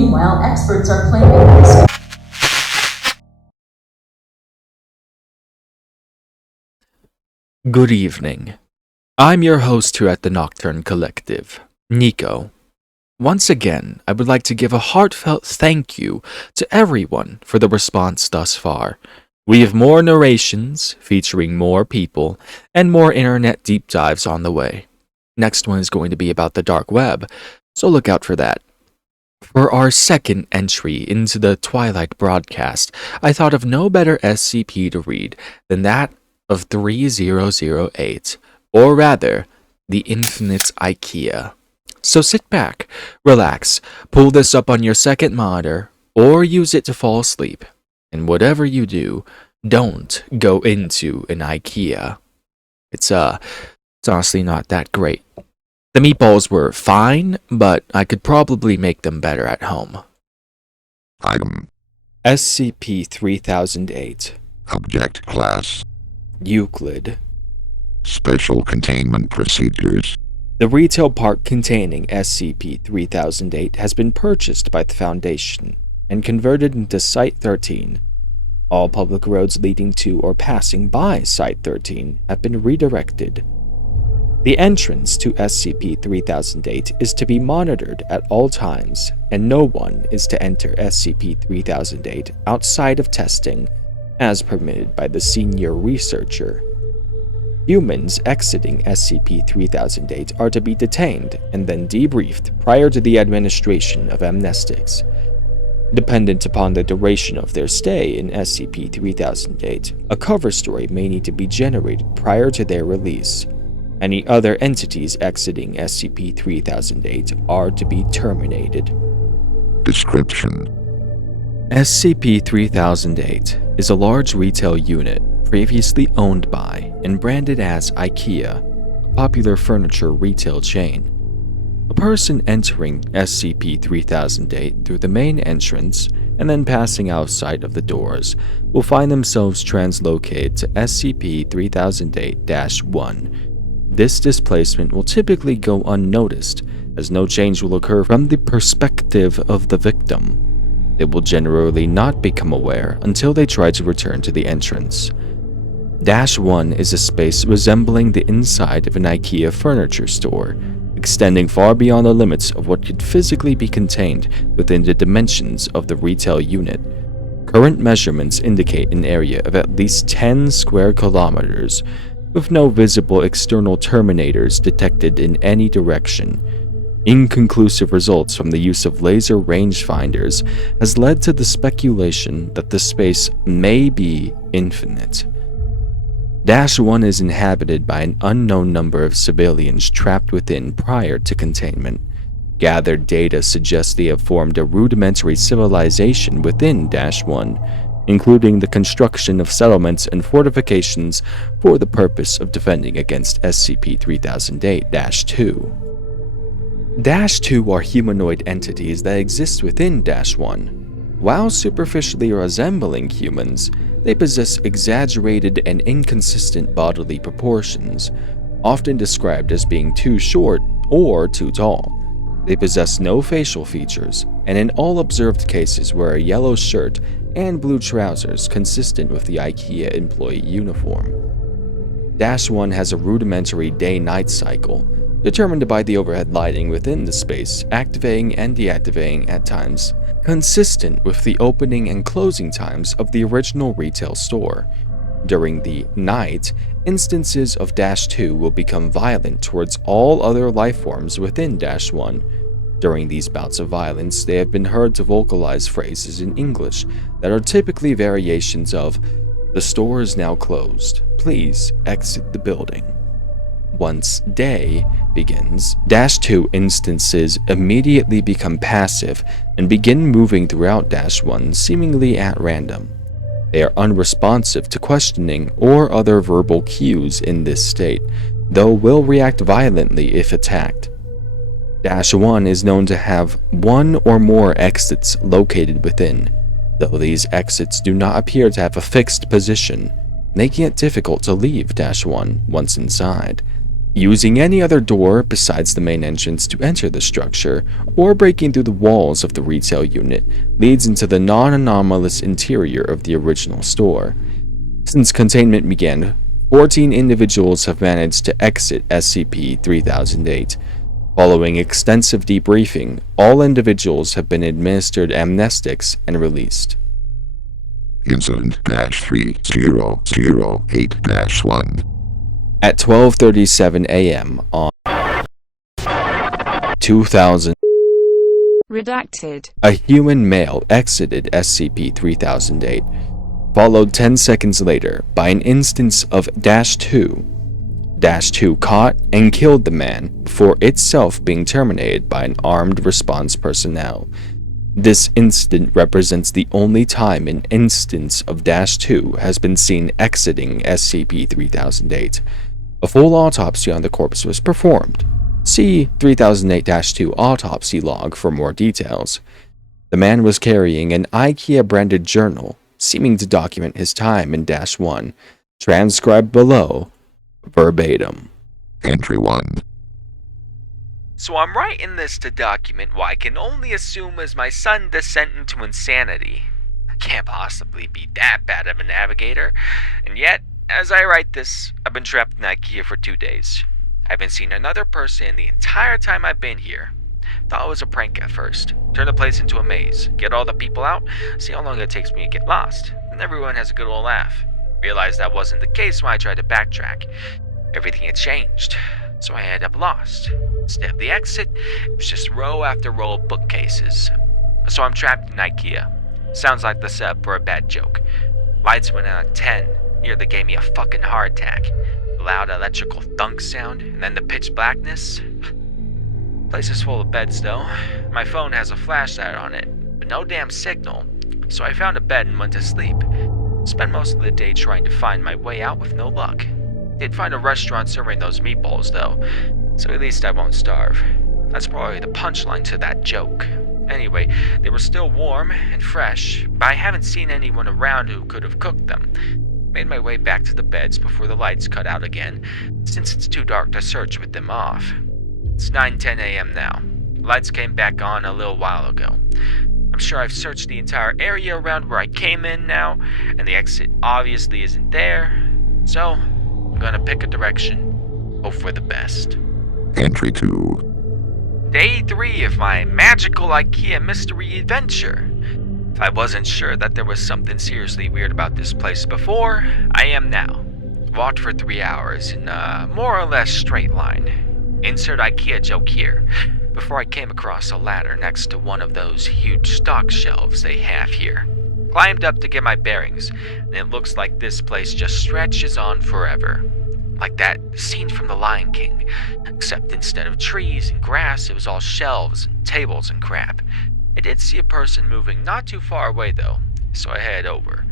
Meanwhile, experts are claiming this. Good evening. I'm your host here at the Nocturne Collective, Nico. Once again, I would like to give a heartfelt thank you to everyone for the response thus far. We have more narrations, featuring more people, and more internet deep dives on the way. Next one is going to be about the dark web, so look out for that. For our second entry into the Twilight broadcast, I thought of no better SCP to read than that of 3008, or rather, the Infinite Ikea. So sit back, relax, pull this up on your second monitor, or use it to fall asleep. And whatever you do, don't go into an Ikea. It's honestly not that great. The meatballs were fine, but I could probably make them better at home. Item. SCP-3008. Object Class. Euclid. Special Containment Procedures. The retail park containing SCP-3008 has been purchased by the Foundation and converted into Site-13. All public roads leading to or passing by Site-13 have been redirected. The entrance to SCP-3008 is to be monitored at all times, and no one is to enter SCP-3008 outside of testing, as permitted by the senior researcher. Humans exiting SCP-3008 are to be detained and then debriefed prior to the administration of amnestics. Dependent upon the duration of their stay in SCP-3008, a cover story may need to be generated prior to their release. Any other entities exiting SCP-3008 are to be terminated. Description. SCP-3008 is a large retail unit previously owned by and branded as Ikea, a popular furniture retail chain. A person entering SCP-3008 through the main entrance and then passing outside of the doors will find themselves translocated to SCP-3008-1. This displacement will typically go unnoticed, as no change will occur from the perspective of the victim. They will generally not become aware until they try to return to the entrance. -1 is a space resembling the inside of an IKEA furniture store, extending far beyond the limits of what could physically be contained within the dimensions of the retail unit. Current measurements indicate an area of at least 10 square kilometers, with no visible external terminators detected in any direction. Inconclusive results from the use of laser rangefinders has led to the speculation that the space may be infinite. -1 is inhabited by an unknown number of civilians trapped within prior to containment. Gathered data suggests they have formed a rudimentary civilization within -1, including the construction of settlements and fortifications for the purpose of defending against SCP-3008-2. -2 are humanoid entities that exist within -1. While superficially resembling humans, they possess exaggerated and inconsistent bodily proportions, often described as being too short or too tall. They possess no facial features, and in all observed cases wear a yellow shirt and blue trousers consistent with the IKEA employee uniform. -1 has a rudimentary day-night cycle, determined by the overhead lighting within the space, activating and deactivating at times, consistent with the opening and closing times of the original retail store. During the night, instances of -2 will become violent towards all other life forms within -1. During these bouts of violence, they have been heard to vocalize phrases in English that are typically variations of, "The store is now closed. Please exit the building." Once day begins, -2 instances immediately become passive and begin moving throughout -1 seemingly at random. They are unresponsive to questioning or other verbal cues in this state, though will react violently if attacked. -1 is known to have one or more exits located within, though these exits do not appear to have a fixed position, making it difficult to leave -1 once inside. Using any other door besides the main entrance to enter the structure, or breaking through the walls of the retail unit, leads into the non-anomalous interior of the original store. Since containment began, 14 individuals have managed to exit SCP-3008. Following extensive debriefing, all individuals have been administered amnestics and released. Incident-3008-1 At 12:37 a.m. on 2000, Redacted. a human male exited SCP-3008, followed 10 seconds later by an instance of -2. -2 caught and killed the man before itself being terminated by an armed response personnel. This incident represents the only time an instance of -2 has been seen exiting SCP-3008. A full autopsy on the corpse was performed. See 3008-2 autopsy log for more details. The man was carrying an Ikea-branded journal, seeming to document his time in -1, transcribed below, verbatim. Entry 1. So I'm writing this to document what I can only assume is my sudden descent into insanity. I can't possibly be that bad of a navigator, and yet, as I write this, I've been trapped in Ikea for 2 days. I haven't seen another person in the entire time I've been here. Thought it was a prank at first. Turn the place into a maze, get all the people out, see how long it takes me to get lost, and everyone has a good old laugh. Realized that wasn't the case when I tried to backtrack. Everything had changed, so I ended up lost. Instead of the exit, it was just row after row of bookcases. So I'm trapped in Ikea. Sounds like the setup for a bad joke. Lights went out at 10, nearly gave me a fucking heart attack. The loud electrical thunk sound, and then the pitch blackness. Place is full of beds though. My phone has a flashlight on it, but no damn signal. So I found a bed and went to sleep. Spent most of the day trying to find my way out with no luck. Did find a restaurant serving those meatballs though, so at least I won't starve. That's probably the punchline to that joke. Anyway, they were still warm and fresh, but I haven't seen anyone around who could have cooked them. Made my way back to the beds before the lights cut out again, since it's too dark to search with them off. It's 9:10 a.m. now. Lights came back on a little while ago. I'm sure I've searched the entire area around where I came in now, and the exit obviously isn't there, so I'm gonna pick a direction, hope for the best. Entry 2. Day 3 of my magical Ikea mystery adventure. If I wasn't sure that there was something seriously weird about this place before, I am now. Walked for 3 hours in a more or less straight line. Insert Ikea joke here, before I came across a ladder next to one of those huge stock shelves they have here. Climbed up to get my bearings, and it looks like this place just stretches on forever. Like that scene from The Lion King, except instead of trees and grass, it was all shelves and tables and crap. I did see a person moving not too far away though, so I headed over.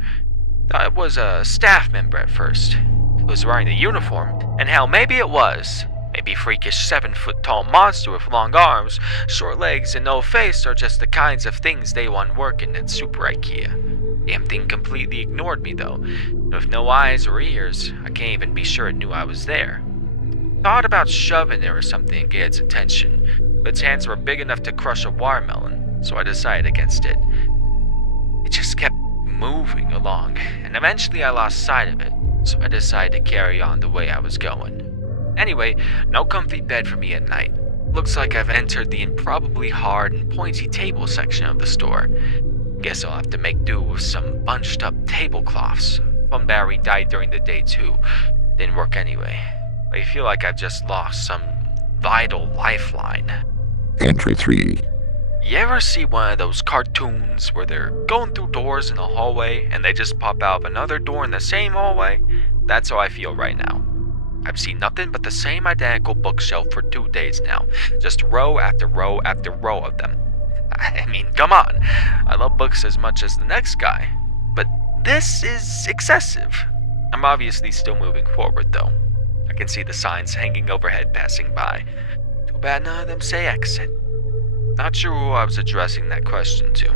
Thought it was a staff member at first. He was wearing the uniform, and hell, maybe it was. Maybe freakish 7-foot-tall monster with long arms, short legs, and no face are just the kinds of things they want working at Super Ikea. Damn thing completely ignored me though, and with no eyes or ears, I can't even be sure it knew I was there. Thought about shoving it or something to get its attention, but its hands were big enough to crush a watermelon, so I decided against it. It just kept moving along, and eventually I lost sight of it, so I decided to carry on the way I was going. Anyway, no comfy bed for me at night. Looks like I've entered the improbably hard and pointy table section of the store. Guess I'll have to make do with some bunched up tablecloths. Phone battery died during the day too. Didn't work anyway. I feel like I've just lost some vital lifeline. Entry 3. You ever see one of those cartoons where they're going through doors in a hallway and they just pop out of another door in the same hallway? That's how I feel right now. I've seen nothing but the same identical bookshelf for 2 days now, just row after row after row of them. I mean, come on, I love books as much as the next guy, but this is excessive. I'm obviously still moving forward though. I can see the signs hanging overhead passing by. Too bad none of them say exit. Not sure who I was addressing that question to.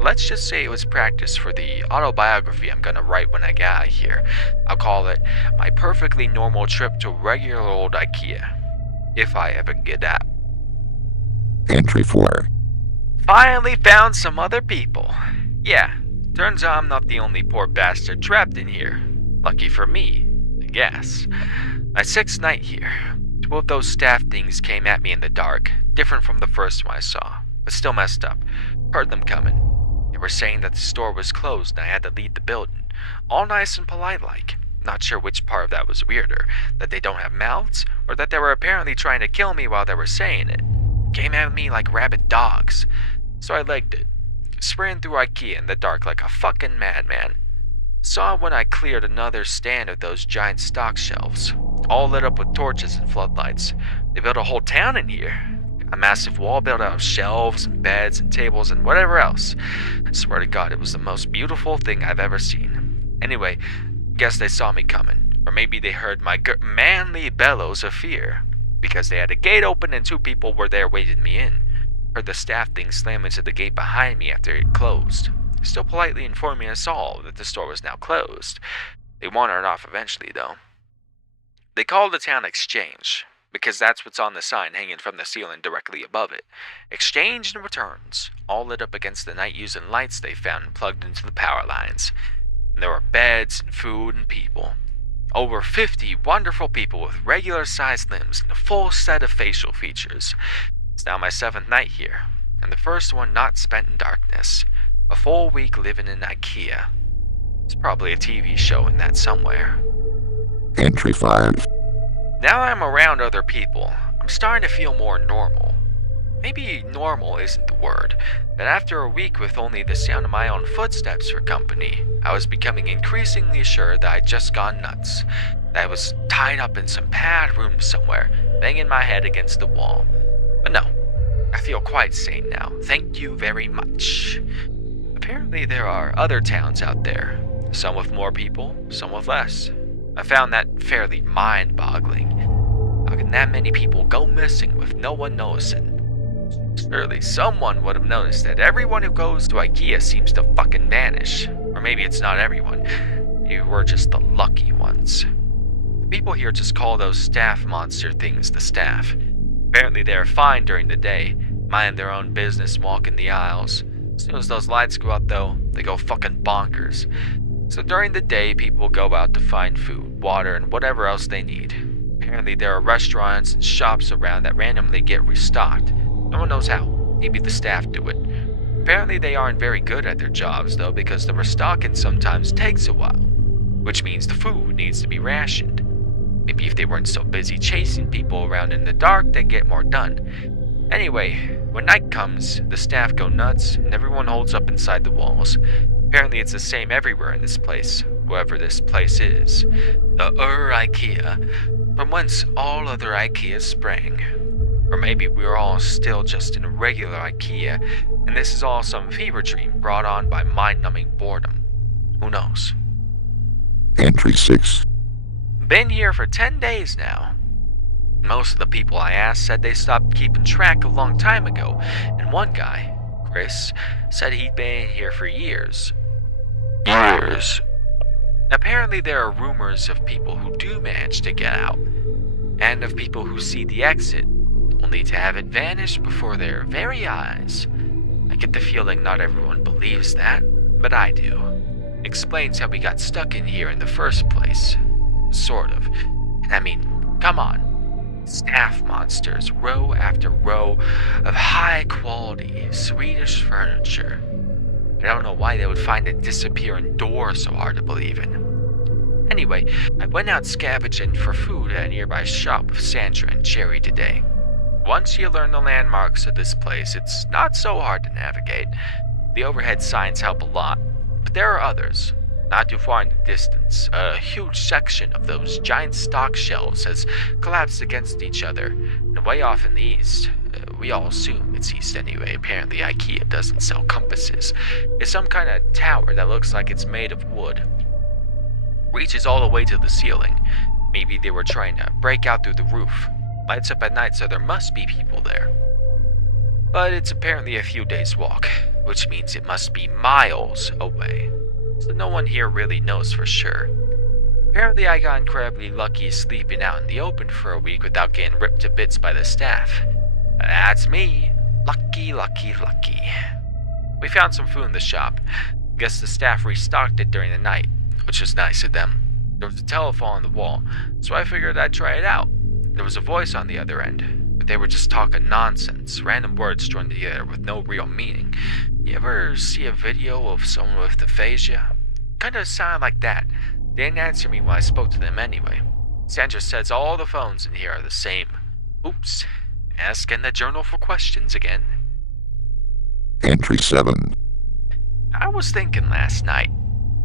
Let's just say it was practice for the autobiography I'm gonna write when I get out of here. I'll call it My Perfectly Normal Trip to Regular Old Ikea. If I ever get out. Entry 4. Finally found some other people. Yeah, turns out I'm not the only poor bastard trapped in here. Lucky for me, I guess. My 6th night here. 2 of those staff things came at me in the dark, different from the first one I saw, but still messed up. Heard them coming. They were saying that the store was closed and I had to leave the building. All nice and polite like. Not sure which part of that was weirder, that they don't have mouths, or that they were apparently trying to kill me while they were saying it. Came at me like rabid dogs. So I legged it, spraying through Ikea in the dark like a fucking madman. Saw it when I cleared another stand of those giant stock shelves, all lit up with torches and floodlights. They built a whole town in here. A massive wall built out of shelves and beds and tables and whatever else. I swear to God, it was the most beautiful thing I've ever seen. Anyway, guess they saw me coming, or maybe they heard my manly bellows of fear, because they had a gate open and 2 people were there waiting me in. Heard the staff thing slam into the gate behind me after it closed, still politely informing us all that the store was now closed. They wandered off eventually, though. They called the town Exchange, because that's what's on the sign hanging from the ceiling directly above it. Exchange and returns, all lit up against the night using lights they found plugged into the power lines. And there were beds and food and people. Over 50 wonderful people with regular-sized limbs and a full set of facial features. It's now my 7th night here, and the first one not spent in darkness. A full week living in Ikea. There's probably a TV show in that somewhere. Entry 5. Now I'm around other people, I'm starting to feel more normal. Maybe normal isn't the word, but after a week with only the sound of my own footsteps for company, I was becoming increasingly sure that I'd just gone nuts. That I was tied up in some bad room somewhere, banging my head against the wall. But no, I feel quite sane now, thank you very much. Apparently there are other towns out there, some with more people, some with less. I found that fairly mind-boggling. How can that many people go missing with no one noticing? Surely someone would have noticed that everyone who goes to Ikea seems to fucking vanish. Or maybe it's not everyone. Maybe we're just the lucky ones. The people here just call those staff monster things the staff. Apparently they're fine during the day, mind their own business walking the aisles. As soon as those lights go out though, they go fucking bonkers. So during the day, people go out to find food, water, and whatever else they need. Apparently there are restaurants and shops around that randomly get restocked. No one knows how. Maybe the staff do it. Apparently they aren't very good at their jobs though, because the restocking sometimes takes a while. Which means the food needs to be rationed. Maybe if they weren't so busy chasing people around in the dark, they'd get more done. Anyway, when night comes, the staff go nuts and everyone holds up inside the walls. Apparently it's the same everywhere in this place, whoever this place is. The Ikea, from whence all other Ikeas sprang. Or maybe we're all still just in a regular Ikea, and this is all some fever dream brought on by mind-numbing boredom. Who knows? Entry 6. Been here for 10 days now. Most of the people I asked said they stopped keeping track a long time ago, and one guy, Chris, said he'd been here for years. Years. Apparently there are rumors of people who do manage to get out, and of people who see the exit, only to have it vanish before their very eyes. I get the feeling not everyone believes that, but I do. Explains how we got stuck in here in the first place. Sort of. And I mean, come on. Staff monsters, row after row of high-quality Swedish furniture. I don't know why they would find a disappearing door so hard to believe in. Anyway, I went out scavenging for food at a nearby shop with Sandra and Jerry today. Once you learn the landmarks of this place, it's not so hard to navigate. The overhead signs help a lot, but there are others. Not too far in the distance, a huge section of those giant stock shelves has collapsed against each other, and way off in the east, we all assume it's east anyway, apparently Ikea doesn't sell compasses, is some kind of tower that looks like it's made of wood. Reaches all the way to the ceiling. Maybe they were trying to break out through the roof. Lights up at night, so there must be people there. But it's apparently a few days' walk. which means it must be miles away. So no one here really knows for sure. Apparently I got incredibly lucky sleeping out in the open for a week without getting ripped to bits by the staff. That's me. Lucky, lucky, lucky. We found some food in the shop. Guess the staff restocked it during the night, which was nice of them. There was a telephone on the wall, so I figured I'd try it out. There was a voice on the other end, but they were just talking nonsense, random words joined together with no real meaning. You ever see a video of someone with aphasia? Kinda sounded like that. They didn't answer me when I spoke to them anyway. Sandra says all the phones in here are the same. Oops. Asking the journal for questions again. Entry 7. I was thinking last night.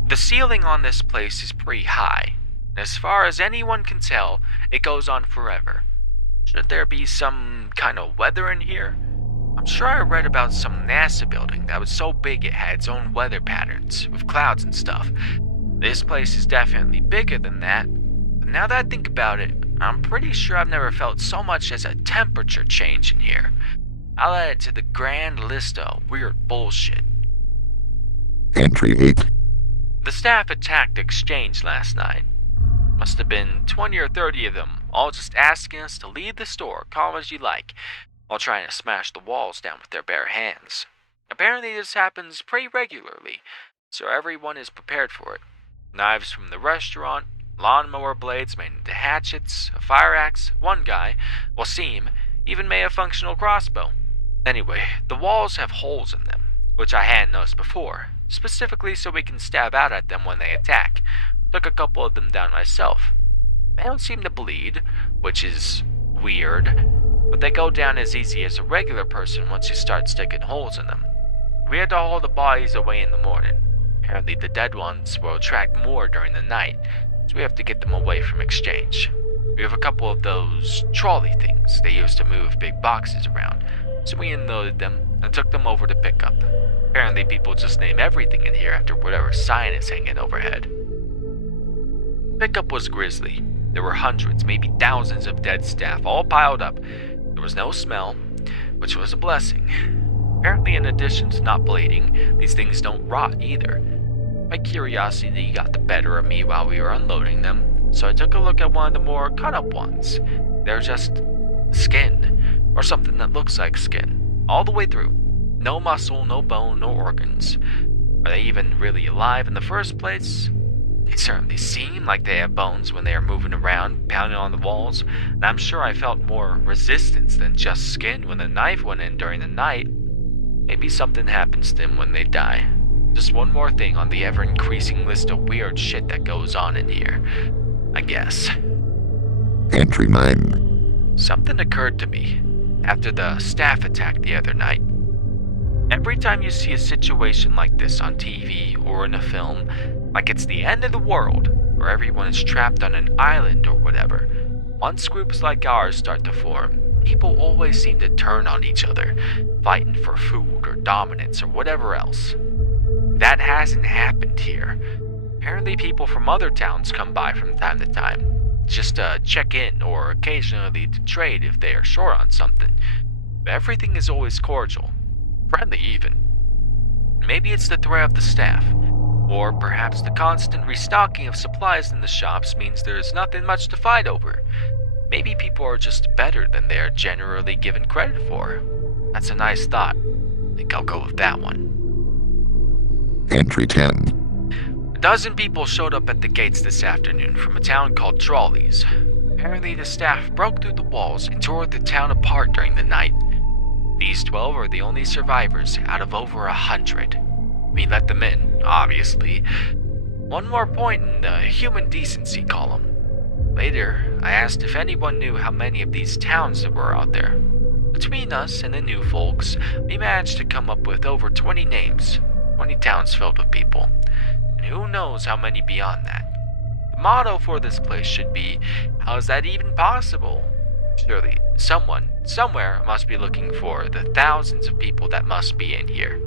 The ceiling on this place is pretty high. As far as anyone can tell, it goes on forever. Should there be some kind of weather in here? I'm sure I read about some NASA building that was so big it had its own weather patterns, with clouds and stuff. This place is definitely bigger than that. But now that I think about it, I'm pretty sure I've never felt so much as a temperature change in here. I'll add it to the grand list of weird bullshit. Entry 8. The staff attacked the exchange last night. Must have been 20 or 30 of them, all just asking us to leave the store, calm as you like, while trying to smash the walls down with their bare hands. Apparently this happens pretty regularly, so everyone is prepared for it. Knives from the restaurant, lawnmower blades made into hatchets, a fire axe, one guy, Wasim, even made a functional crossbow. Anyway, the walls have holes in them, which I hadn't noticed before, specifically so we can stab out at them when they attack. Took a couple of them down myself. They don't seem to bleed, which is weird, but they go down as easy as a regular person once you start sticking holes in them. We had to haul the bodies away in the morning. Apparently the dead ones will attract more during the night, so we have to get them away from exchange. We have a couple of those trolley things they use to move big boxes around, so we unloaded them and took them over to pickup. Apparently people just name everything in here after whatever sign is hanging overhead. Pickup was grisly. There were hundreds, maybe thousands of dead staff all piled up. There was no smell, which was a blessing. Apparently in addition to not bleeding, these things don't rot either. My curiosity got the better of me while we were unloading them, so I took a look at one of the more cut-up ones. They're just skin, or something that looks like skin, all the way through. No muscle, no bone, no organs. Are they even really alive in the first place? They certainly seem like they have bones when they are moving around, pounding on the walls, and I'm sure I felt more resistance than just skin when the knife went in during the night. Maybe something happens to them when they die. Just one more thing on the ever-increasing list of weird shit that goes on in here, I guess. Entry 9. Something occurred to me after the staff attack the other night. Every time you see a situation like this on TV or in a film, like it's the end of the world, or everyone is trapped on an island or whatever, once groups like ours start to form, people always seem to turn on each other, fighting for food or dominance or whatever else. That hasn't happened here. Apparently people from other towns come by from time to time, just to check in or occasionally to trade if they are short on something. But everything is always cordial, friendly even. Maybe it's the threat of the staff, or perhaps the constant restocking of supplies in the shops means there's nothing much to fight over. Maybe people are just better than they are generally given credit for. That's a nice thought. I think I'll go with that one. Entry 10. A dozen people showed up at the gates this afternoon from a town called Trolleys. Apparently the staff broke through the walls and tore the town apart during the night. These 12 are the only survivors out of over 100. We let them in, obviously. One more point in the human decency column. Later, I asked if anyone knew how many of these towns there were out there. Between us and the new folks, we managed to come up with over 20 names, 20 towns filled with people. And who knows how many beyond that. The motto for this place should be, how is that even possible? Surely, someone, somewhere must be looking for the thousands of people that must be in here.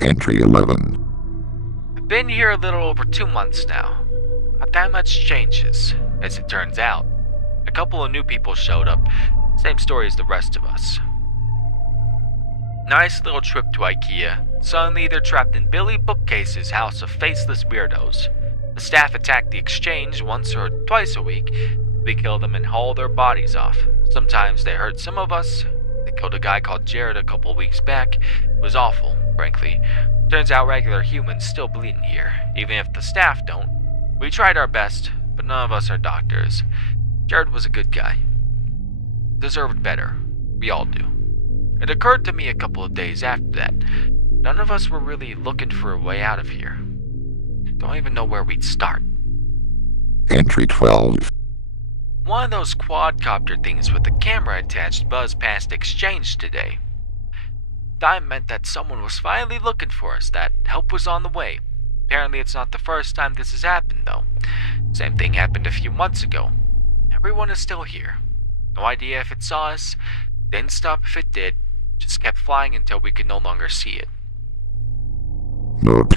Entry 11. I've been here a little over 2 months now. Not that much changes, as it turns out. A couple of new people showed up, same story as the rest of us. Nice little trip to Ikea. Suddenly they're trapped in Billy Bookcase's house of faceless weirdos. The staff attack the exchange once or twice a week. We kill them and haul their bodies off. Sometimes they hurt some of us. They killed a guy called Jared a couple weeks back. It was awful, frankly. Turns out regular humans still bleed in here, even if the staff don't. We tried our best, but none of us are doctors. Jared was a good guy. Deserved better. We all do. It occurred to me a couple of days after that. None of us were really looking for a way out of here. Don't even know where we'd start. Entry 12. One of those quadcopter things with the camera attached buzzed past exchange today. That meant that someone was finally looking for us, that help was on the way. Apparently it's not the first time this has happened though. Same thing happened a few months ago. Everyone is still here. No idea if it saw us, didn't stop if it did, just kept flying until we could no longer see it. Note.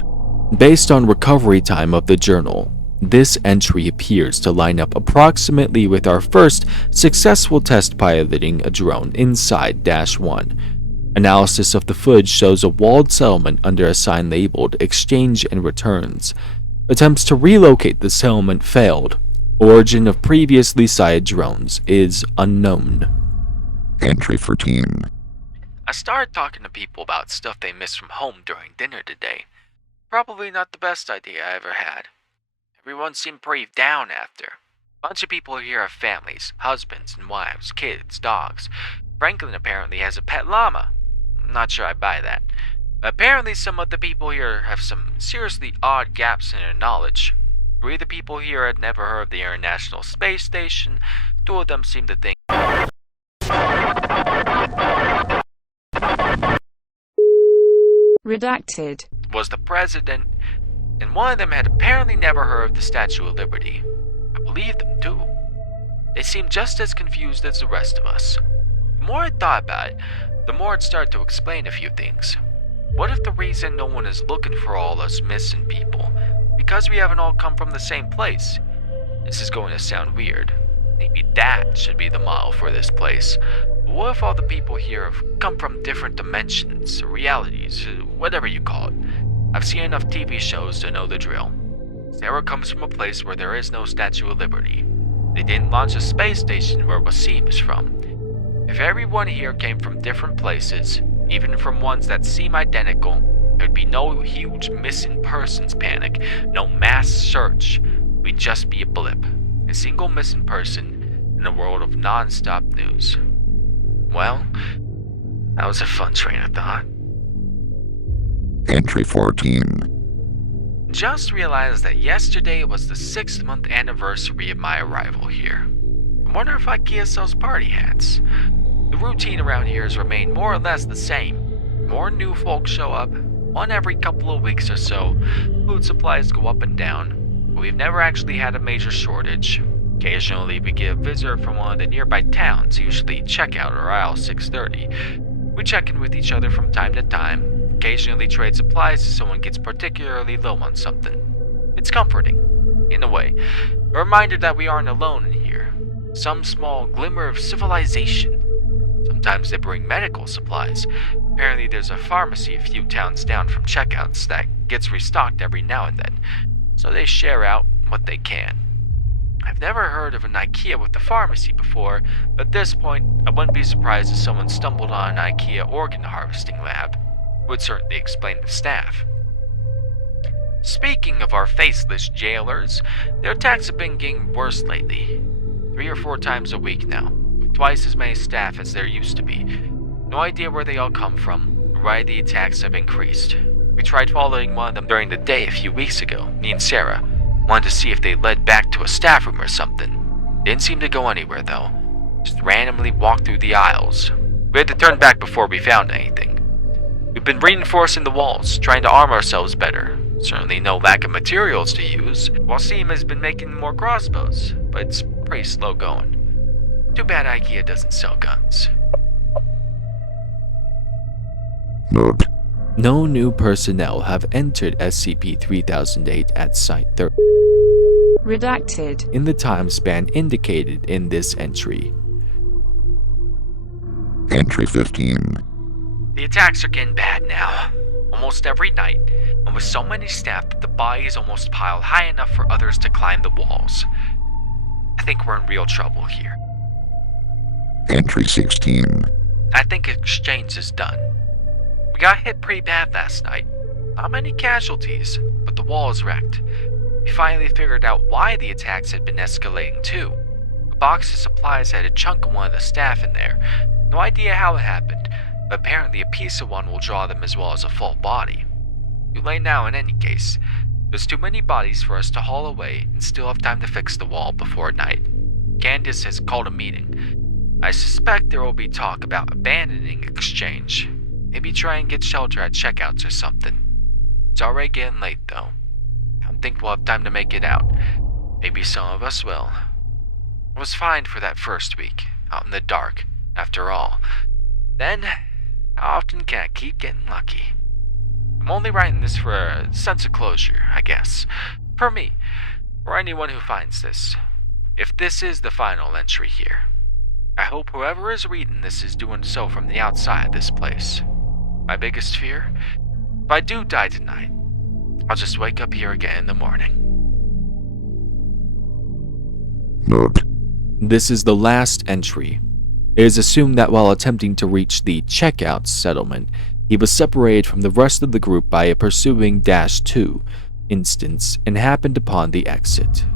Based on recovery time of the journal, this entry appears to line up approximately with our first successful test piloting a drone inside Dash 1. Analysis of the footage shows a walled settlement under a sign labeled Exchange and Returns. Attempts to relocate the settlement failed. Origin of previously sighted drones is unknown. Entry 13. I started talking to people about stuff they missed from home during dinner today. Probably not the best idea I ever had. Everyone seemed pretty down after. A bunch of people here have families, husbands and wives, kids, dogs. Franklin apparently has a pet llama. I'm not sure I buy that. But apparently some of the people here have some seriously odd gaps in their knowledge. 3 of the people here had never heard of the International Space Station. 2 of them seemed to think Redacted. was the president, and one of them had apparently never heard of the Statue of Liberty. I believed them too. They seemed just as confused as the rest of us. The more I thought about it, the more it started to explain a few things. What if the reason no one is looking for all us missing people? Because we haven't all come from the same place. This is going to sound weird. Maybe that should be the model for this place. But what if all the people here have come from different dimensions, or realities, whatever you call it? I've seen enough TV shows to know the drill. Sarah comes from a place where there is no Statue of Liberty. They didn't launch a space station where Wasim is from. If everyone here came from different places, even from ones that seem identical, there'd be no huge missing persons panic, no mass search. We'd just be a blip, a single missing person in a world of non-stop news. Well, that was a fun train of thought. Entry 14. Just realized that yesterday was the 6th-month anniversary of my arrival here. I wonder if Ikea sells party hats. The routine around here has remained more or less the same. More new folks show up, one every couple of weeks or so. Food supplies go up and down, but we've never actually had a major shortage. Occasionally we get a visitor from one of the nearby towns, usually checkout or aisle 630. We check in with each other from time to time, occasionally trade supplies if someone gets particularly low on something. It's comforting, in a way, a reminder that we aren't alone in here. Some small glimmer of civilization. Sometimes they bring medical supplies. Apparently there's a pharmacy a few towns down from checkouts that gets restocked every now and then, so they share out what they can. I've never heard of an Ikea with a pharmacy before, but at this point, I wouldn't be surprised if someone stumbled on an Ikea organ harvesting lab. It would certainly explain the staff. Speaking of our faceless jailers, their attacks have been getting worse lately. 3 or 4 times a week now, with twice as many staff as there used to be. No idea where they all come from, or why the attacks have increased. We tried following one of them during the day a few weeks ago, me and Sarah. Wanted to see if they led back to a staff room or something. Didn't seem to go anywhere though. Just randomly walked through the aisles. We had to turn back before we found anything. We've been reinforcing the walls, trying to arm ourselves better. Certainly no lack of materials to use. Wasim has been making more crossbows, but it's pretty slow going. Too bad Ikea doesn't sell guns. Note. No new personnel have entered SCP-3008 at Site-30 Redacted. in the time span indicated in this entry. Entry 15. The attacks are getting bad now, almost every night, and with so many staff that the bodies almost pile high enough for others to climb the walls. I think we're in real trouble here. Entry 16. I think exchange is done. We got hit pretty bad last night. Not many casualties, but the wall is wrecked. We finally figured out why the attacks had been escalating too. A box of supplies had a chunk of one of the staff in there. No idea how it happened, but apparently a piece of one will draw them as well as a full body. Too late now in any case. There's too many bodies for us to haul away and still have time to fix the wall before night. Candace has called a meeting. I suspect there will be talk about abandoning exchange. Maybe try and get shelter at checkouts or something. It's already getting late though. I don't think we'll have time to make it out. Maybe some of us will. It was fine for that first week, out in the dark, after all. Then, how often can I keep getting lucky? I'm only writing this for a sense of closure, I guess. For me, or anyone who finds this. If this is the final entry here, I hope whoever is reading this is doing so from the outside of this place. My biggest fear? If I do die tonight, I'll just wake up here again in the morning. Note. This is the last entry. It is assumed that while attempting to reach the checkout settlement, he was separated from the rest of the group by a pursuing -2 instance and happened upon the exit.